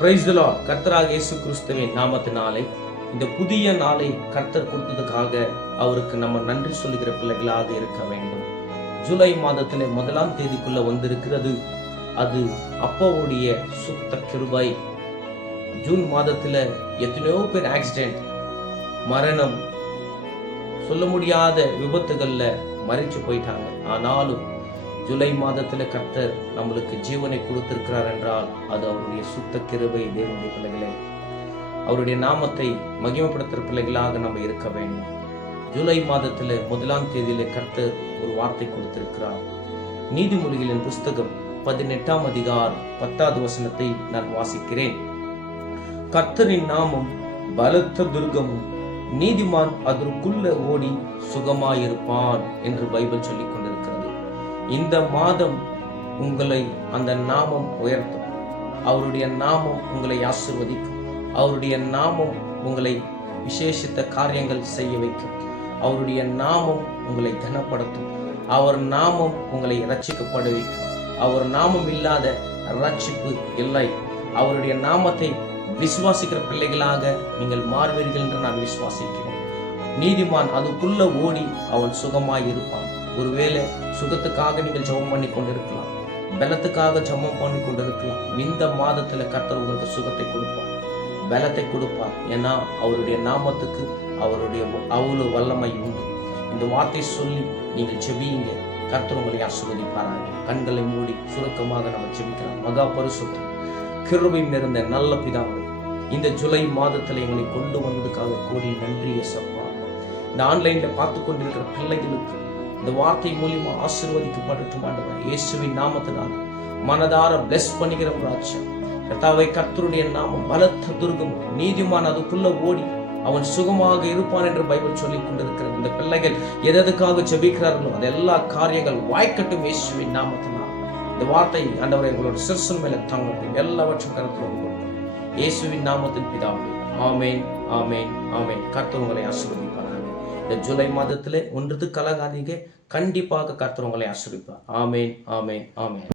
Praise the Lord. கர்த்தராகிய இயேசு கிறிஸ்துவின் நாமத்தினாலே இந்த புதிய நாளை கர்த்தர் கொடுத்ததுக்காக அவருக்கு நம்ம நன்றி சொல்லுகிற பிள்ளைகளாக இருக்க வேண்டும். ஜூலை மாதத்தில் 1ஆம் தேதிக்குள்ள வந்திருக்கிறது. அது அப்பாவுடைய சுத்த கிருபை. ஜூன் மாதத்தில் எத்தனையோ பேர் ஆக்சிடென்ட், மரணம், சொல்ல முடியாத விபத்துகள்ல மறிச்சு போயிட்டாங்க. ஆனாலும் ஜூலை மாதத்தில் கர்த்தர் நம்மளுக்கு ஜீவனை கொடுத்திருக்கிறார் என்றால் அது அவருடைய சுத்த கிருபை. தேவனுடைய பிள்ளைகளே, அவருடைய நாமத்தை மகிமைப்படுத்துகிற பிள்ளைகளாக நம்ம இருக்க வேண்டும். ஜூலை மாதத்தில் 1ஆம் தேதியில கர்த்தர் ஒரு வார்த்தை கொடுத்திருக்கிறார். நீதிமொழிகளின் புஸ்தகம் 18ஆம் அதிகாரம் 10வது வசனத்தை நான் வாசிக்கிறேன். கர்த்தரின் நாமம் பலத்த துர்கமும், நீதிமான் அதற்குள்ள ஓடி சுகமாயிருப்பான் என்று பைபிள் சொல்லிக் கொண்டிருக்கிறது. இந்த மாதம் உங்களை அந்த நாமம் உயர்த்தும். அவருடைய நாமம் உங்களை ஆசீர்வதிக்கும். அவருடைய நாமம் உங்களை விசேஷித்த காரியங்கள் செய்ய வைக்கும். அவருடைய நாமம் உங்களை கனப்படுத்தும். அவர் நாமம் உங்களை ரட்சிக்கப்பட வைக்கும். அவர் நாமம் இல்லாத ரட்சிப்பு இல்லை. அவருடைய நாமத்தை விசுவாசிக்கிற பிள்ளைகளாக நீங்கள் மாறுவீர்கள் என்று நான் விசுவாசிக்கிறேன். நீதிமான் அதுக்குள்ள ஓடி அவன் சுகமாய் இருப்பான். ஒருவேளை சுகத்துக்காக நீங்கள் ஜெபம் பண்ணி கொண்டிருக்கலாம், பலத்துக்காக ஜெபம் பண்ணி கொண்டிருக்கலாம். இந்த மாதத்துல கர்த்தர் உங்களுக்கு சுகத்தை கொடுப்பார், பலத்தை கொடுப்பார். ஏன்னா அவருடைய நாமத்துக்கு அவருடைய அவ்வளவு வல்லமை உண்டு. இந்த வார்த்தை சொல்லி நீங்கள் ஜெபியுங்க. கர்த்தர் உங்களை ஆசீர்வதிப்பாராக. கண்களை மூடி சுருக்கமாக நம்ம ஜெபிக்கலாம். மகா பரிசுத்தம் கிருபை நிறைந்த நல்ல பிதாவே, இந்த ஜூலை மாதத்துல எங்களை கொண்டு வந்ததுக்காக கோடி நன்றி இயேசப்பா. இந்த ஆன்லைன்ல பார்த்து கொண்டிருக்கிற பிள்ளைகளுக்கு இந்த வார்த்தை மூலியமா ஆசீர்வதிக்கப்படட்டும் ஆண்டவரே. இயேசுவின் நாமத்தினால் மனதார பிளஸ் பண்ணுகிற ராஜா கர்த்தாவே, கர்த்தருடைய நாமம் பலத்த துர்கம், நீதிமான் அதுக்குள்ள ஓடி அவன் சுகமாக இருப்பான் என்று பைபிள் சொல்லிக் கொண்டிருக்கிறது. இந்த பிள்ளைகள் எதற்காக ஜெபிக்கிறார்களோ அது எல்லா காரியங்கள் வாய்க்கட்டும் இயேசுவின் நாமத்தினால். இந்த வார்த்தை ஆண்டவரே உங்களோட சிரசின் மேல தாங்கட்டும். எல்லாவற்றும் கருத்தில் இயேசுவின் நாமத்தின் பிதாவே. ஆமேன், ஆமேன், ஆமேன். கர்த்தர் உங்களை ஆசீர்வதிப்பார். இந்த ஜூலை மாதத்திலே ஒன்றுக்கு கலங்காதீங்க. கண்டிப்பாக கர்த்தர் உங்களை ஆசீர்வதிப்பார். ஆமேன், ஆமேன், ஆமேன்.